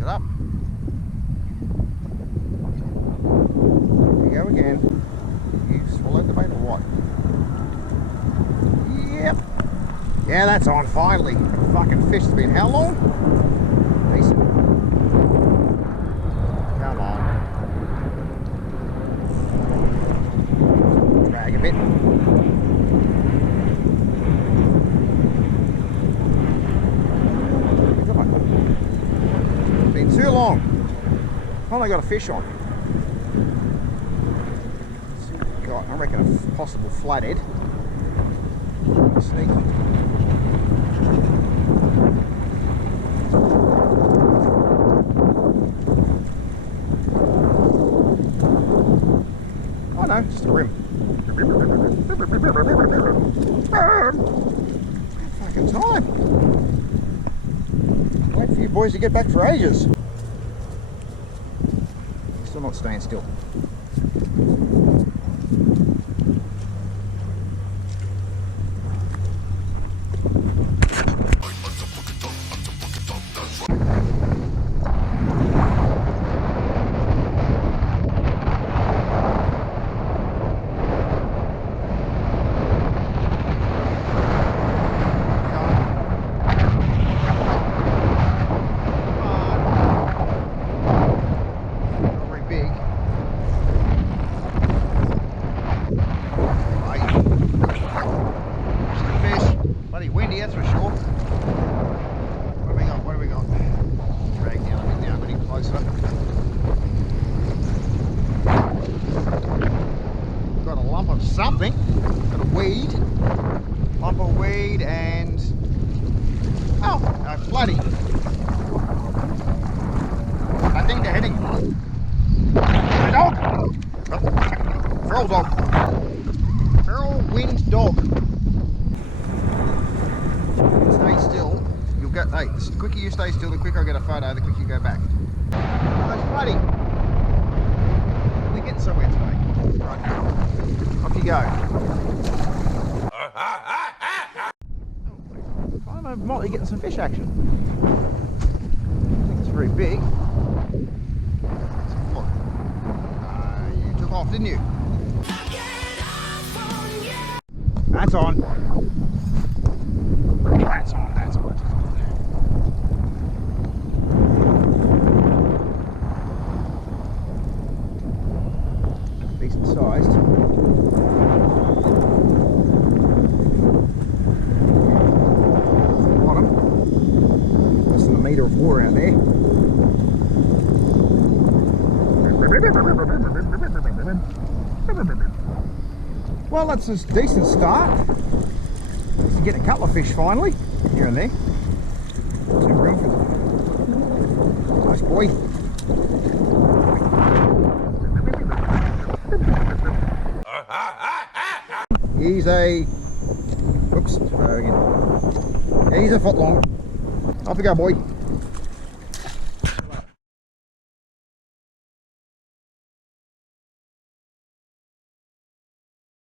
Picked it up. There you go again. You swallowed the bait or what? Yep. Yeah, that's on finally. The fucking fish has been how long? Decent. Come on. Drag a bit. Been too long. Finally got a fish on. Let's see what we've got. I reckon a possible flathead. Sneaky. Oh no, just a bream. Fucking time. Wait for you boys to get back for ages. Still not staying still. Windy, that's for sure. What do we got? Drag down a bit now, getting closer. Got a lump of something. Got a weed. Lump of weed and... oh, a bloody. I think they're heading. A dog! Feral dog. Feral wind dog. Stay still, you'll get, hey, the quicker you stay still, the quicker I get a photo, the quicker you go back. Oh, it's bloody. We're getting somewhere today. Right, off you go. I might be getting some fish action. I think it's very big. Look. You took off, didn't you? That's on. That's on, that's on. Decent sized. Bottom. Less than a metre of water out there. Well, that's a decent start. Getting a couple of fish finally, here and there. Too room for them. Nice boy. He's a... oops, again. Yeah, he's a foot long. Off we go, boy.